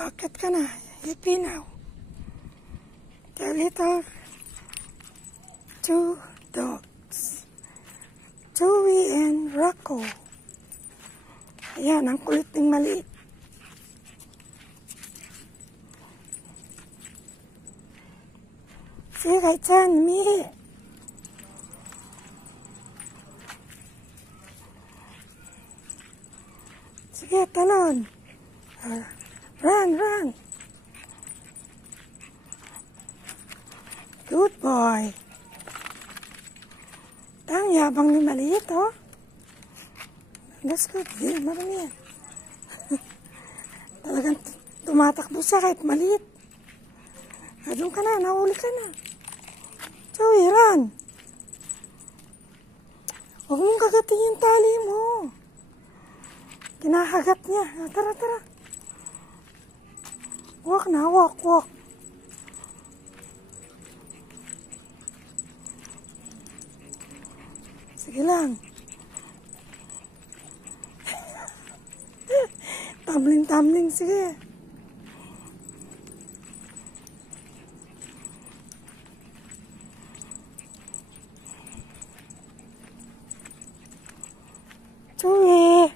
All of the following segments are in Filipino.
Akit ka na. Hippie now. The little two dogs. Joey and Rocco. Ayan, ang kulit ng maliit. Sige, kahit saan, umihi. Sige, talon. Run, run. Good boy. Ang yabang ni maliit, oh. That's good. Hindi, marami yan. Talagang tumatakbo siya kahit maliit. Doon ka na, nahuli ka na. Joey, run. Huwag mong kagatin yung tali mo. Kinahagat niya. Tara, tara. Walk na, walk, walk. Sige lang. Tumbling, tumbling, sige. Joey.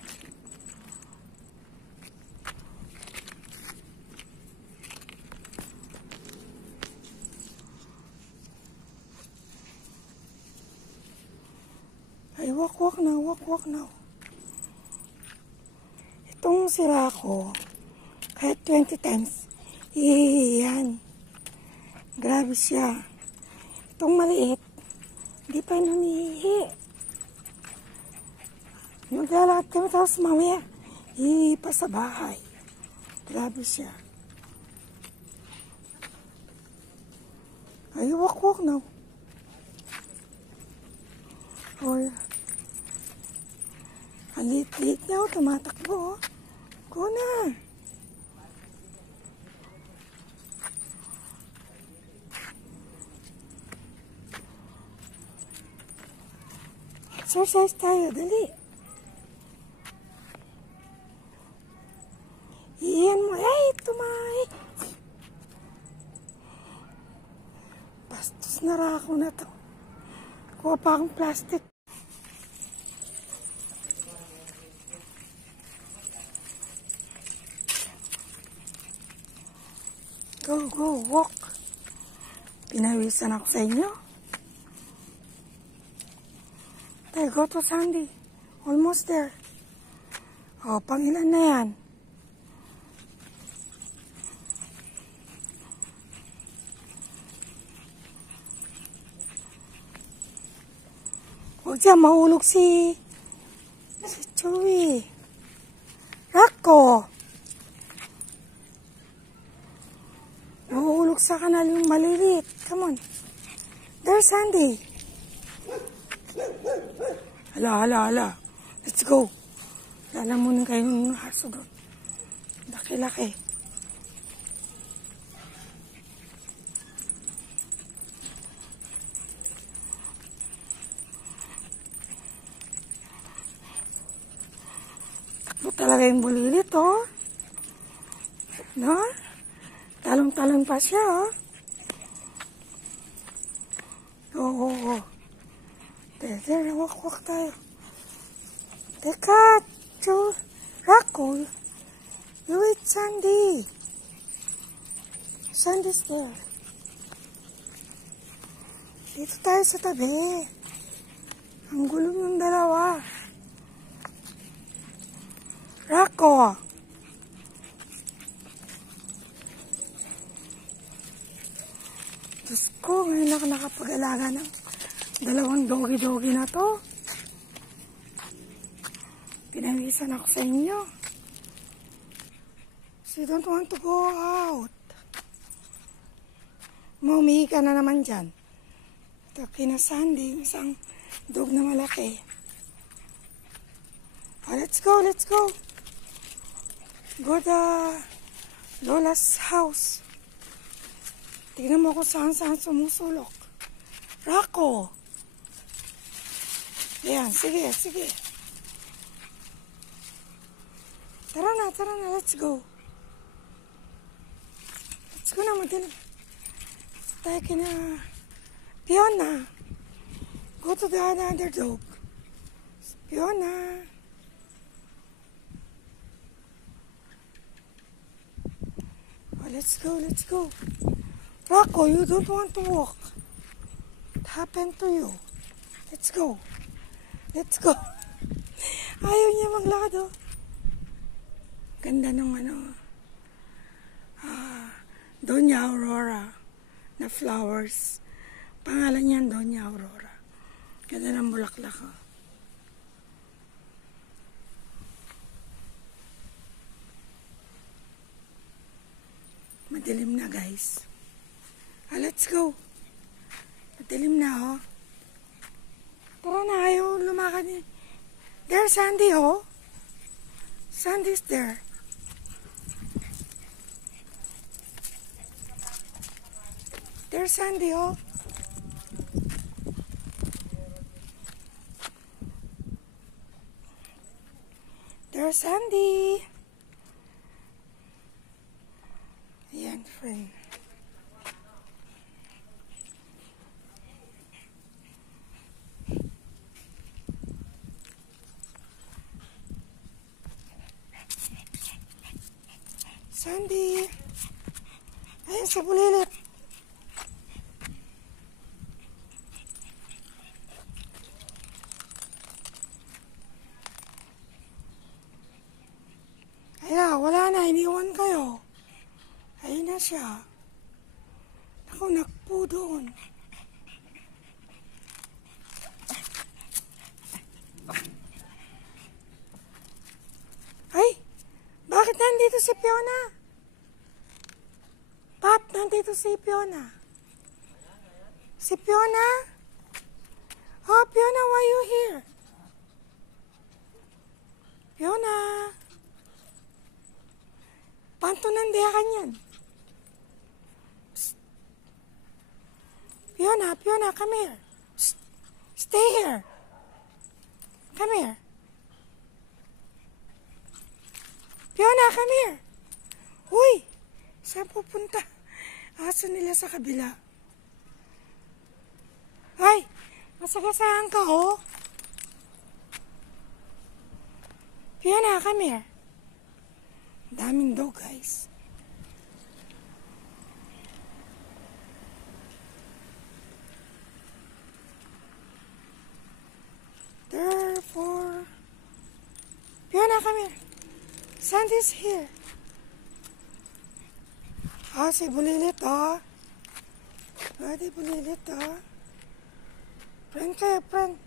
Ay, walk, walk now, walk, walk now. Itong sira ko, kahit 20 times, yan. Grabe siya. Itong maliit, hindi pa yun humihihi. Maglalakad kami tapos mamaya, hihihi pa sa bahay. Grabe siya. Ay, walk, walk now. Or, ang liit-liit niya, oh, tumatakbo, oh. Go na. Exercise tayo, dali. Iyan mo, ay, tumay. Bastos na rako na to. Kuha pa akong plastic. Go, go, walk. Pinawisan ako sa inyo. Okay, go to Sandy. Almost there. O, pangilan na yan. Huwag siya mahulog si Joey. Rocco. Mahulog sa kanal yung maliliit. Come on. There's Sandy. Hala, hala, hala. Let's go. Lalamunin kayo ng haso doon. Laki-laki. Takbo talaga yung bulilit, oh. No? Talong-talong pa siya, oh. Oo. There, walk tayo. Teka, Rocco. You with Sandy. Sandy's there. Dito tayo sa tabi. Ang gulo ng dalawa. Rocco. Diyos ko, ngayon ako nakapag-alaga ng dalawang doggy-doggy na to. Pinawisan ako sa inyo. So you don't want to go out. Maumihi ka na naman dyan. Ito, kina Sandy, isang dog na malaki. Oh, let's go, let's go. Go to Lola's house. Tignan mo kung saan-saan sumusulok. Rocco. Ayan, sige, sige. Tara na, let's go. Let's go na, madilim. Tayo kina Fiona. Go to the other dog. Fiona. Oh, let's go, let's go. Rocco, you don't want to walk. What happened to you? Let's go. Let's go. Ayaw niya maglakad, oh. Ganda nung Doña Aurora na flowers. Pangalan niyan, Doña Aurora. Ganda ng bulaklak, oh. Madilim na, guys. Let's go. Madilim na, oh. Tara na, ayaw lumakad eh. There's Sandy, oh. Sandy's there. There's Sandy, oh. There's Sandy. Ayan, friend. Sandy. Ayan, sa bulilit. Ayan, wala na. Iniwan kayo. Ayun na siya. Ako, nakpo doon. Ay, bakit nandito si Fiona? Pat, nandito si Fiona. Si Fiona? Oh, Fiona, why are you here? Fiona. Panto nandiyakan yan. Psst. Fiona, Fiona, come here. Psst. Stay here. Come here. Fiona, come here. Uy, saan pupunta? Aso nila sa kabila. Ay, masagasaan ka, oh. Fiona, come here. Daming dog, guys. Therefore, Fiona, come here. Sandy's here. Ah, si Bulilit, oh. Pwede Bulilit, oh. Friend kayo, friend.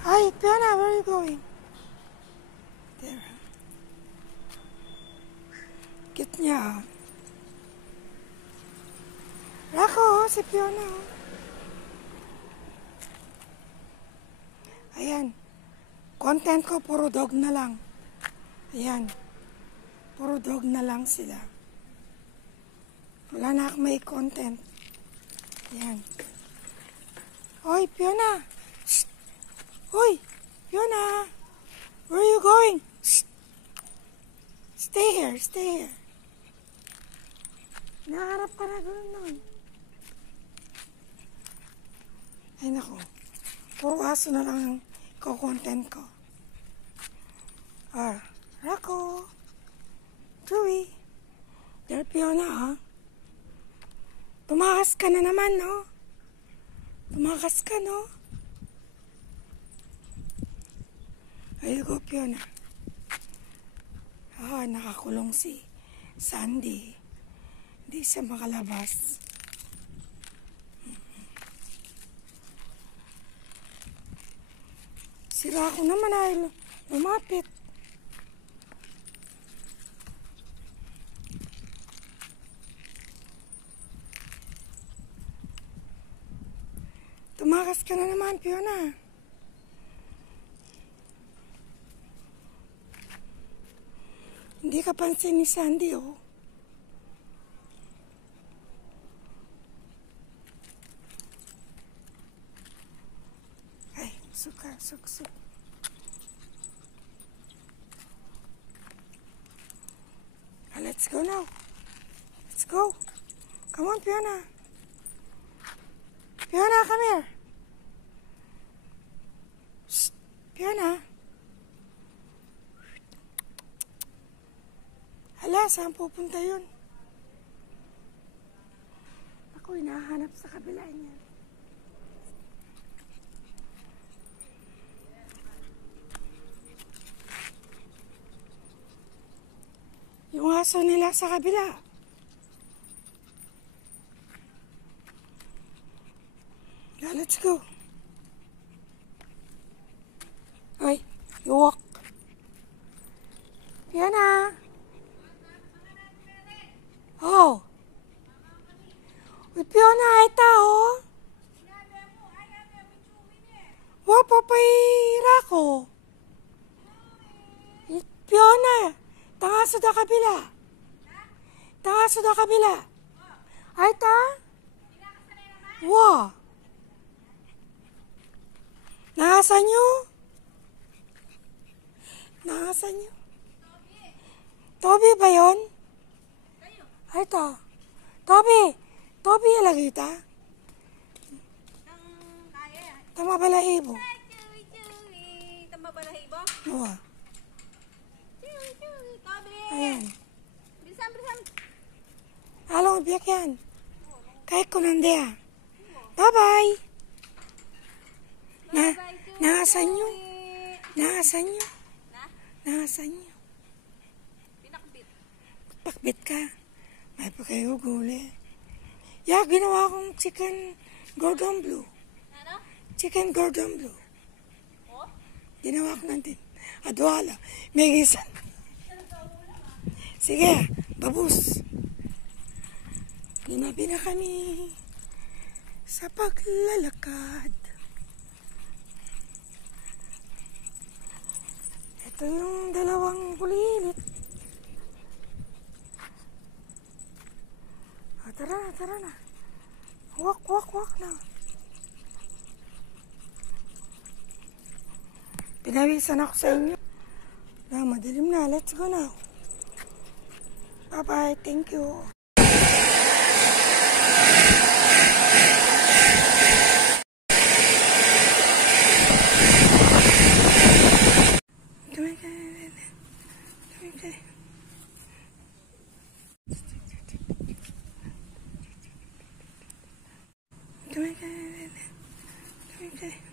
Hi, Fiona, where are you going? There. Cute niya, oh. Rocco, oh, si Fiona, oh. Ayan. Content ko, puro dog na lang. Ayan. Puro dog na lang sila. Wala na akong may content. Ayan. Hoy, Fiona. Shh. Hoy, Fiona. Where are you going? Shh. Stay here, stay here. Nakaharap ka na doon. Ay, naku. Puro aso na lang ang content ko. Rocco. Joey. There, Fiona, ha? Tumakas ka na naman, no? Tumakas ka, no? Ayun ko, Fiona. Nakakulong si Sandy. Hindi siya makalabas. Sira ako naman ay lumapit. Tumakas ka na naman, Fiona. Hindi ka pansin ni Sandy, oh. Suksok ka, suksok. Let's go now. Let's go. Come on, Fiona. Fiona, come here. Shh. Fiona. Hala, saan pupunta yun? Ako, hinahanap sa kabila niya. Yung aso nila sa kabila. Yeah, let's go. Ay, you walk. Fiona. Oh. Uy, Fiona, ay tao. Wa papayra ko. Fiona. Tanga sa da kabila. Tanga sa da kabila. Ay ta. Wa. Nasa nyo? Nasa nyo? Toby ba yun? Ay ta. Toby. Toby lagi ta. Tama balahibo. Tama balahibo? Wa. Toby! Ayan. Bilisan, bilisan. Along biyak yan. Kahit ko nandiya. Bye-bye. Naasan nyo? Naasan nyo? Na? Naasan nyo? Pinakbit. Pakbit ka. May pa kayo guli. Yeah, ginawa kong chicken gordon bleu. Ano? Chicken gordon bleu. Oh? Ginawa ko natin. Adwala. May gisan. Sige, babus. Ginabi na kami sa paglalakad. Ito yung dalawang bulilit. Tara na, tara na. Walk, walk, walk na. Pinawisan ako sa inyo. Madilim na. Let's go now. Bye-bye. Thank you. Come here. Come here. Come here. Come here.